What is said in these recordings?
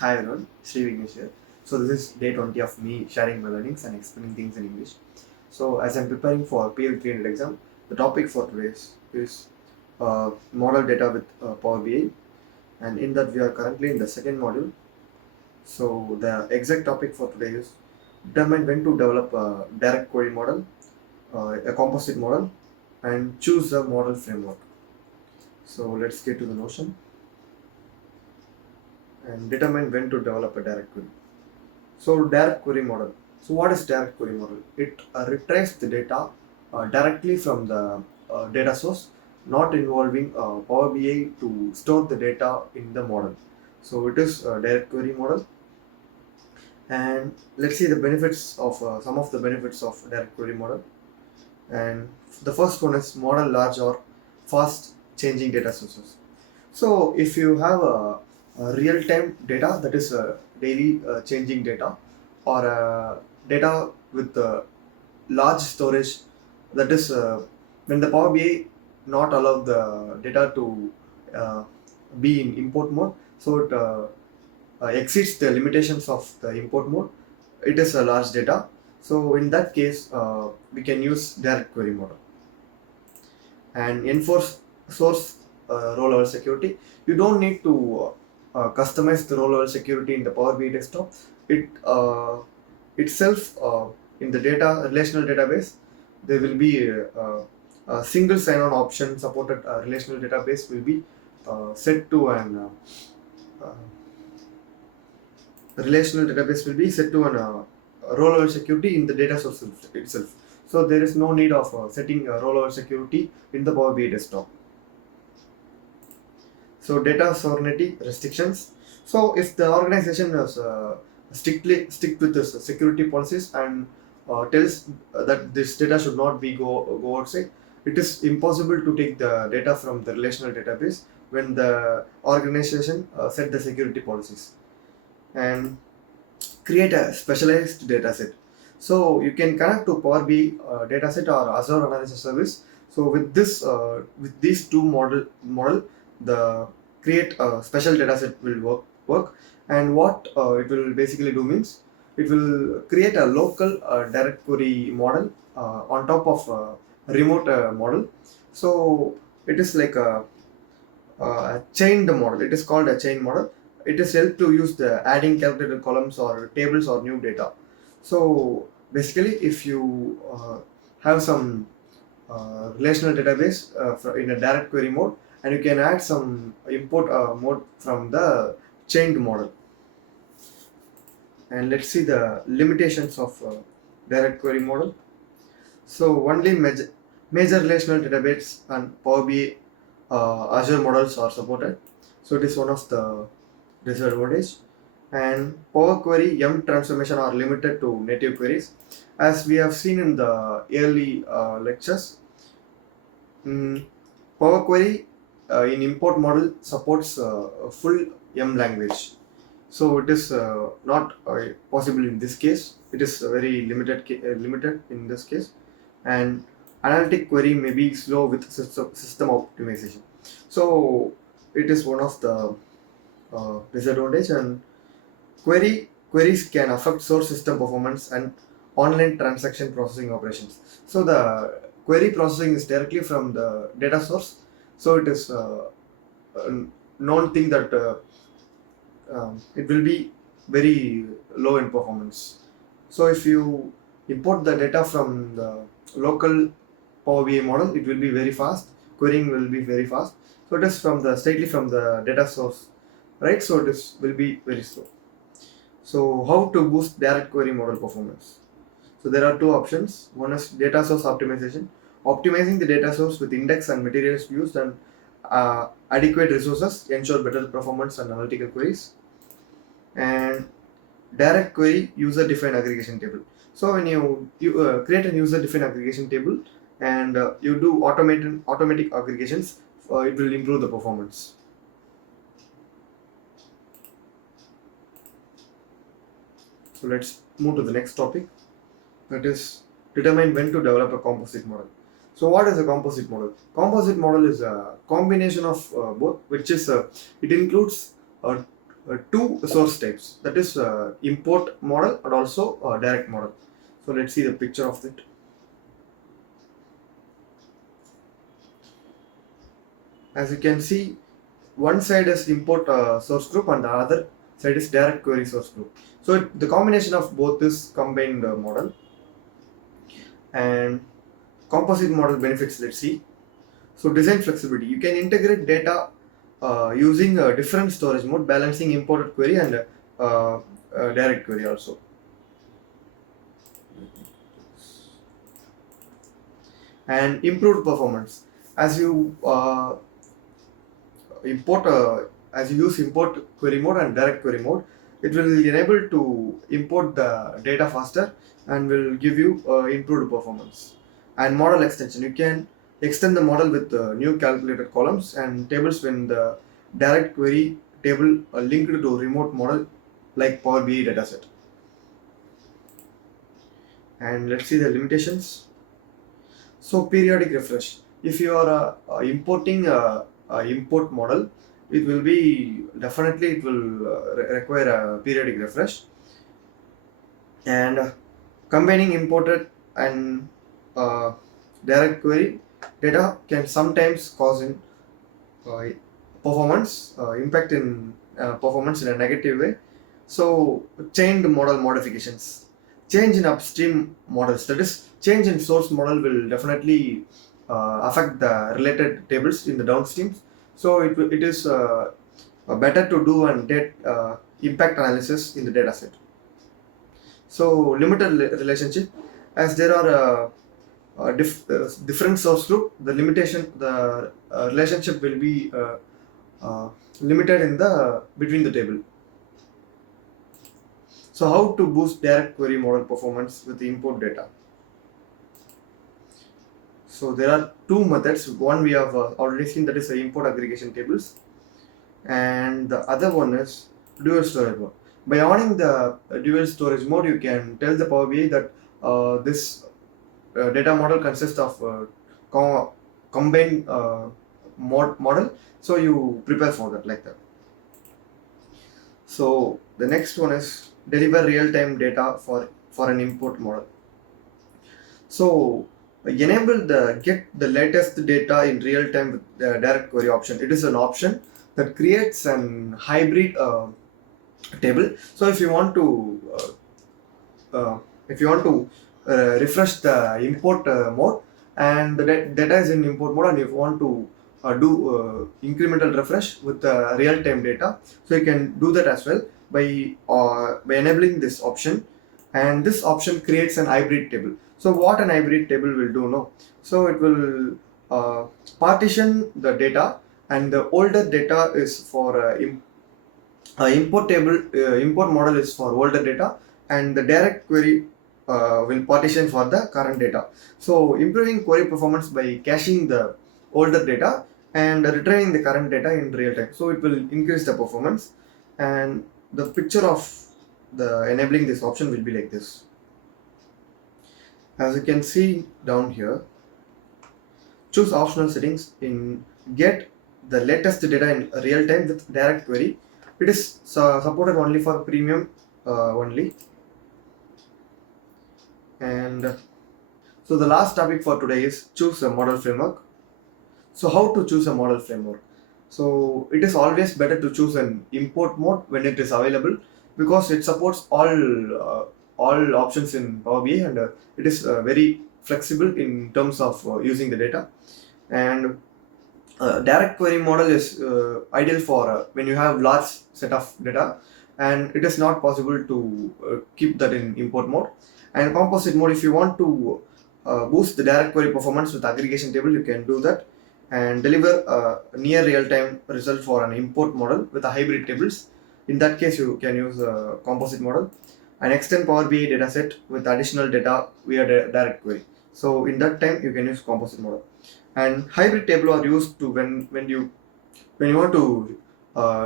Hi everyone, Sri Vignesh here. So this is day 20 of me sharing my learnings and explaining things in English. So as I'm preparing for PL 300 exam, the topic for today is model data with Power BI, and in that we are currently in the second module. So the exact topic for today is determine when to develop a direct query model, a composite model, and choose a model framework. So let's get to the notion and determine when to develop a direct query. So direct query model. So what is direct query model? It retrieves the data directly from the data source, not involving Power BI to store the data in the model. So it is a direct query model. And let's see the benefits of some of the benefits of direct query model. And the first one is model large or fast changing data sources. So if you have a real-time data, that is daily changing data, or data with large storage, that is when the Power BI not allow the data to uh, be in import mode, so it exceeds the limitations of the import mode. It is a large data. So in that case, we can use direct query model and enforce source row level security. You don't need to customize the row level security in the Power BI desktop. It itself in the data relational database, there will be a single sign-on option supported relational database will be set to an relational database will be set to an row level security in the data source itself. So there is no need of setting a row level security in the Power BI desktop. So data sovereignty restrictions. So if the organization is strictly stick with the security policies and tells that this data should not be go outside, it is impossible to take the data from the relational database when the organization set the security policies and create a specialized dataset. So you can connect to Power BI dataset or Azure Analysis Service. So with these two model, the create a special dataset will work. And what it will basically do means it will create a local direct query model on top of a remote model. So it is like a chained model. It is called a chain model. It is helped to use the adding calculated columns or tables or new data. So basically, if you have some relational database in a direct query mode, and you can add some import mode from the chained model. And let's see the limitations of direct query model. So only major relational database and Power BI Azure models are supported. So it is one of the disadvantage. And Power Query M transformation are limited to native queries. As we have seen in the early lectures, mm, Power Query in import model supports full M language. So it is not possible in this case. It is very limited in this case, and analytic query may be slow with system optimization. So it is one of the disadvantage. And queries can affect source system performance and online transaction processing operations. So the query processing is directly from the data source. So it is a known thing that it will be very low in performance. So if you import the data from the local Power BI model, it will be very fast. Querying will be very fast. So it is from the straightly from the data source, right? So it is will be very slow. So how to boost direct query model performance? So there are two options. One is data source optimization, optimizing the data source with index and materials used and adequate resources ensure better performance and analytical queries. And direct query user defined aggregation table. So when you create a user defined aggregation table and you do automatic aggregations, it will improve the performance. So let's move to the next topic, that is determine when to develop a composite model. So what is a composite model? Composite model is a combination of both, which is it includes two source types, that is import model and also direct model. So let's see the picture of it. As you can see, one side is import source group and the other side is direct query source group. So the combination of both is combined model. And composite model benefits, let's see. So design flexibility, you can integrate data using a different storage mode, balancing imported query and direct query also. And improved performance, as you import as you use import query mode and direct query mode, it will enable to import the data faster and will give you improved performance. And model extension, you can extend the model with new calculated columns and tables when the direct query table linked to remote model like Power BI dataset. And let's see the limitations. So periodic refresh, if you are importing import model, it will be definitely it will require a periodic refresh. And combining imported and direct query data can sometimes cause in uh, performance impact in performance in a negative way. So chained model modifications, change in upstream models, that is change in source model will definitely affect the related tables in the downstreams. So it is better to do and get impact analysis in the dataset. So limited relationship, as there are different source group, the limitation, the relationship will be limited in the between the table. So how to boost direct query model performance with the import data? So there are two methods. One we have already seen, that is the import aggregation tables, and the other one is dual storage mode. By owning the dual storage mode, you can tell the Power BI that this data model consists of combined model. So you prepare for that like that. So the next one is deliver real-time data for an import model. So enable the get the latest data in real time with the direct query option. It is an option that creates an hybrid table. So if you want to refresh the import mode, and the data is in import mode, and if you want to do incremental refresh with real time data, so you can do that as well by enabling this option. And this option creates an hybrid table. So what an hybrid table will do, no? So it will partition the data, and the older data is for import table, import model is for older data, and the direct query will partition for the current data. So improving query performance by caching the older data and retrieving the current data in real time. So it will increase the performance. And the picture of the enabling this option will be like this. As you can see down here, choose optional settings in get the latest data in real time with direct query. It is supported only for premium only. And so the last topic for today is choose a model framework. So how to choose a model framework? So it is always better to choose an import mode when it is available, because it supports all options in Power BI, and it is very flexible in terms of using the data. And direct query model is ideal for when you have large set of data and it is not possible to keep that in import mode. And composite mode, if you want to boost the direct query performance with aggregation table, you can do that and deliver a near real-time result for an import model with a hybrid tables. In that case, you can use a composite model and extend Power BI dataset with additional data via direct query. So in that time, you can use composite model. And hybrid table are used to when you want to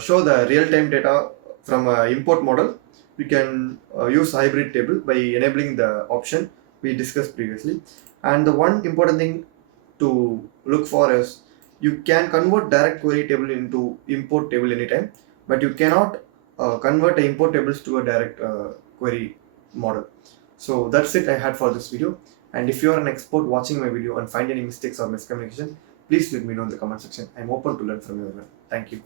show the real-time data from an import model. You can use hybrid table by enabling the option we discussed previously. And the one important thing to look for is you can convert direct query table into import table anytime, but you cannot convert the import tables to a direct query model. So that's it I had for this video. And if you are an expert watching my video and find any mistakes or miscommunication, please let me know in the comment section. I'm open to learn from everyone. Thank you.